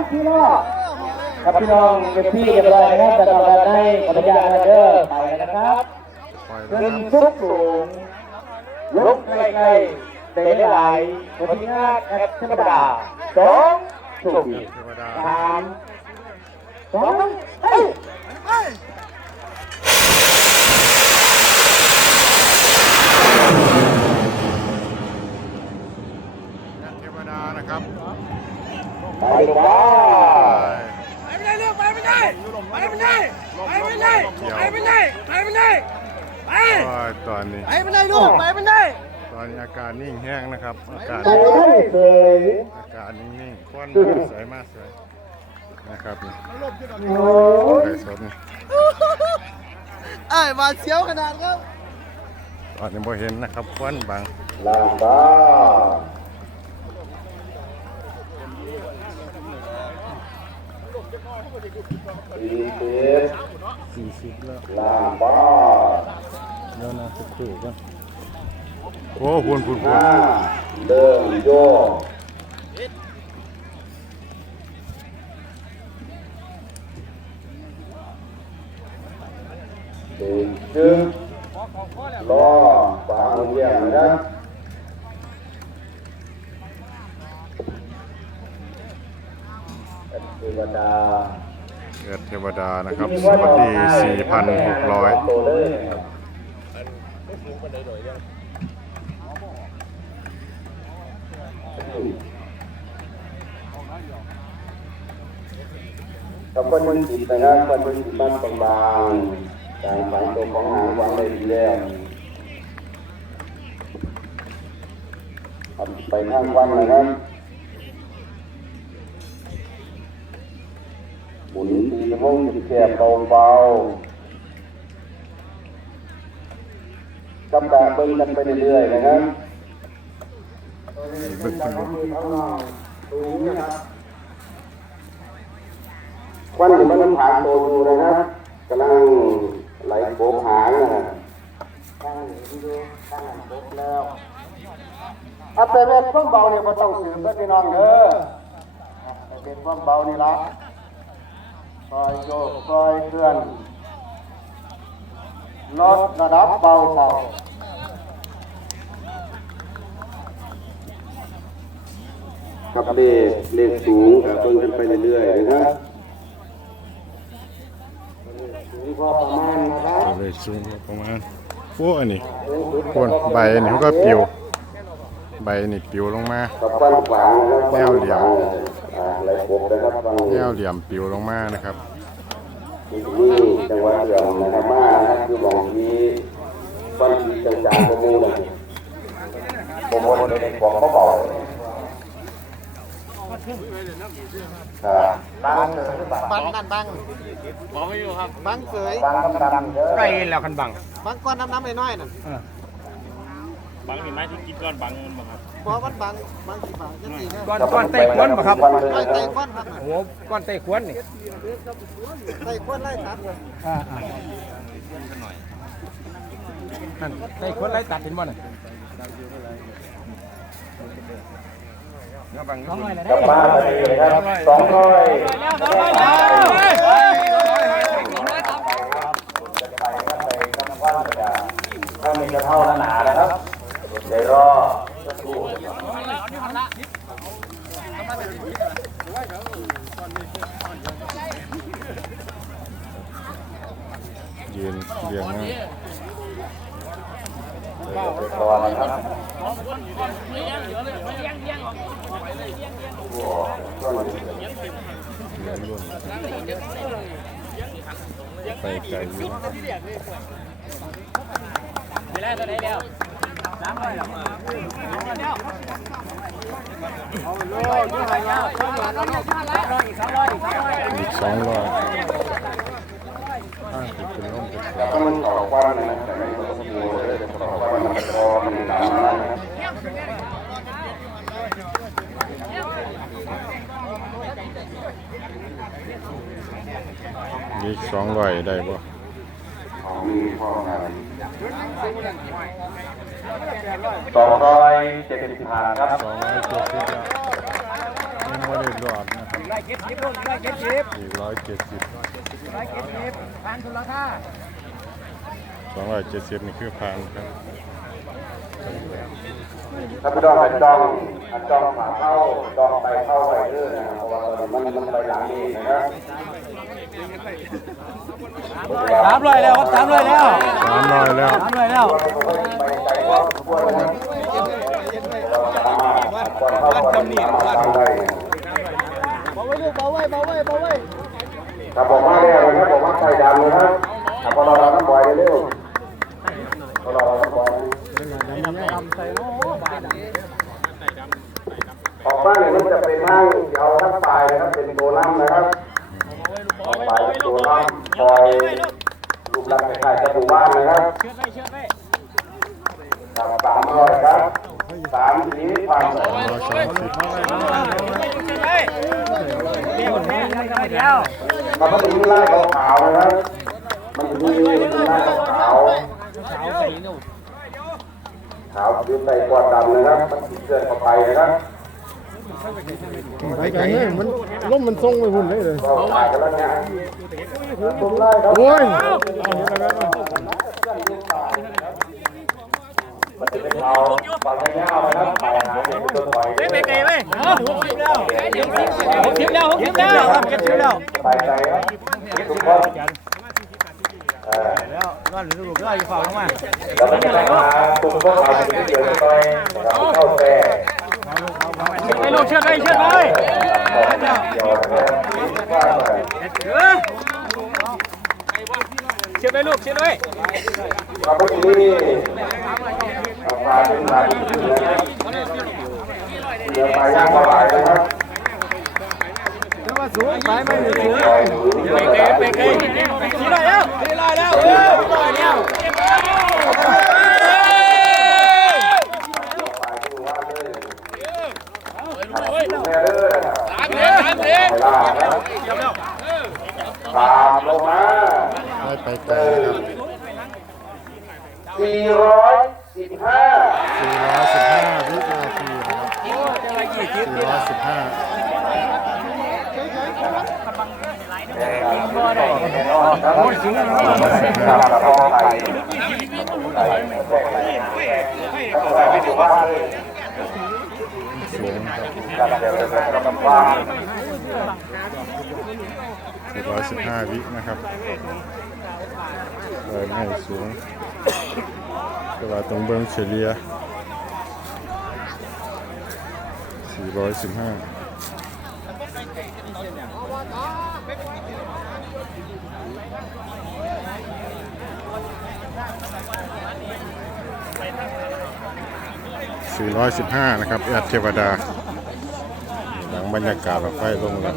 ามพี่น้องครับพี่น้องเป็นพี่เรียบร้อยนะครับแต่ต่อกันให้ขออนุญาตนะเด้อไปนะครับปล่อยแล้วขึ้นครับสูงสูงลงใกลๆเตะไหลายคนที่ห้าแอปธรรมดาสองถูกเทวดาสามสองเอ้ย เทวดานะครับ ไปดีกว่า ไปไม่ได้เรื่องไปไม่ได้ไปไม่ได้ไป ไม่ได้ไปไม่ได้ไปไม่ได้ไปโอ้ยตอนนี้ ไปไม่ได้ลูกไปไม่ได้ตอนนี้อากาศนิ่งแห้งนะครับ อากาศเตะให้เคยอากาศนิ่งๆควันสวยมากสวยนะครับนี่ยไก่สดนี่ไอ้มาเสียวขนาดครับตอนนี้บ่เห็นนะครับควันบางลาบ้าสี่สิบ สี่สิบแล้วลางบ้าเดี๋ยวนะสักครู่ก่อนโอ้พูนพูนพูนเริ่มโยกสี่จึงรอฟังเยี่ยมนะเทวดา เกิดเทวดานะครับ สวัสดี 4,600ตัวเลยครับกับคนมันจิตนะครับคนมันจิตมันบางๆการฝังตัวของหางวางได้ดีแล้วทำไปข้างวันนะครับ หมุนตีห้องจิตแคบเบาๆกำกับเบิ้งกันไปเรื่อยๆนะครับเบิ่งกันควันอยู่มันผ่านตัวอยู่นะครับกำลังไหลโผหางนะครับตั้งอยู่ตั้งโผแล้วอัตราความเบาเนี่ยก็ต้องสืบนะพี่น้องเด้ออัตราความเบานี่ละ ซอยโยกซอยเคลื่อนลดระดับเบาเบากับเลขเลขสูงกับเพิ่งขึ้นไปเรื่อยๆนะครับสูงพอประมาณนะครับก็เลยสูงประมาณโอ้อันนี้โคนใบนี่เขาก็ปลิว ใบนี่ปลิวลงมากับกว้างขวางนะครับแนวเหลี่ยมอ่า ไหลกบนะครับฟังแนวเหลี่ยมปลิวลงมานะครับนี่จังหวัดเชียงนะครับมานะครับคือมองที่ฟันที่จังจางตรงนี้นะโปรโมทในของเขาบอกครับร้านเดินหรือเปล่าบังนั่นบังบอกไม่อยู่ครับบังเสยบางกำลังเยอะใกล้แล้วคันบังบังก้อนน้ำน้ำน้อยๆนั่น บังนี่ไม้ที่กินก้อนบังมันบ่ครับเพราะมันบังบังกี่บังจังสี่เนี่ยก้อนก้อนไต้ควนบ่ครับไล่ไต่ก้อนครับโอ้โหก้อนไต้ควนนี่ไต่ก้อนไล่ตัดอ่าอ่านั่นไต้ควนไรตัดเห็นบ่น่ะกลับบ้านไปเลยครับสองร้อยจะไปก็ไปทั้งวันจะถ้ามีกระเท่าหนานะครับ เดี๋ยวรอสักครู่ยืนเรียงหน้าเดี๋ยวรอนะครับเรียงรุ่นไปไกลอยู่นะครับอีก สองร้อยอ่าติดเป็นร่มเป็นแล้วก็มันต่อควันนะครับแต่ไม่ต้องกลัวเลยต่อควันมันพอมันดำนะครับอีกสองร้อยได้บ่ของมีพ่อกัน สองร้อยเจ็ดสิบห้าครับสองร้อยเจ็ดสิบแล้วยังไม่ได้รอดนะครับร้อยเก็บสิบลูกร้อยเก็บสิบสี่ร้อยเจ็ดสิบร้อยเก็บสิบพันทุนราคาสองร้อยเจ็ดสิบนี่คือพานครับถ้าพี่น้องไปจองจองฝาเข้าจองไปเข้าไปเรื่อยนะเพราะว่ามันมันไปหลังนี้นะครับสามร้อยแล้วครับสามร้อยแล้วสามร้อยแล้วสามร้อยแล้ว ครับเราสามารถก่อนเข้าก่อนสามารถทำได้เบาไว้ลูกเบาไว้เบาไว้เบาไว้ครับผมมาแล้วนะครับผมมาไข่ดำนะครับถ้าพอเราเราต้องปล่อยเร็วพอเราเราต้องปล่อยนะดำใส่โอ้บอกบ้านเนี่ยมันจะเป็นห้างเอาทั้งปลายนะครับเป็นตัวล่ำนะครับออกปลายเป็นตัวล่ำปล่อยรูปลักษณ์คล้ายๆกับหมู่บ้านนะครับ สามร้อยครับสามสีพันร้อยสาว้เบี้ยนแม่ยังทำไมเดียวครับมันจะมีลายขาวๆนะครับมันจะมีลายขาวๆสาวส่นู่นขาวยืนใส่กวาดดำนะครับมันเสื้อเข้าไปนะครับไปไกลเลยมันล้มมันทรงไปหุ่นเลยเลยก็ขายกันแล้วเนี่ยผมไล่ครับโอ้ย มันจะเป็นเอาปากเงานะครับปลายหางเป็นตัวถอยเฮ้ยไปไกลไหมหกสิบแล้วหกสิบแล้วหกสิบแล้วครับเจ็ดสิบแล้วปลายใจครับทุกคนเออแล้วนอนลูกก็อยู่ฝั่งลงมาแล้วมันจะได้มาตุ่มพวกเราเป็นเดือดไปนะครับเข้าแซ่ไปลูกเชือดไว้เชือดไว้เดี๋ยวนะครับว่าไปเออ เชือดไว้ลูกเชือดไว้ครับเมื่อกี้นี่เอาปลาเป็นปลาที่เหลือนะครับเหลือปลาย่างปลาไหลนะครับสูงไปไม่ถึงสูงปล่อยมือไปไกลไปไกลสี่ร้อยแล้วสี่ร้อยแล้วเออร้อยแล้ว 415 415วินาทีนะครับ415สี่ร้อยสิบห้าวินะครับเลยง่ายสูง แต่ว่าตรงเบิ้งเฉลี่ยสี่ร้อยสิบห้าสี่ร้อยสิบห้านะครับแอดเทวดา หลังบรรยากาศเราไฟลงแล้ว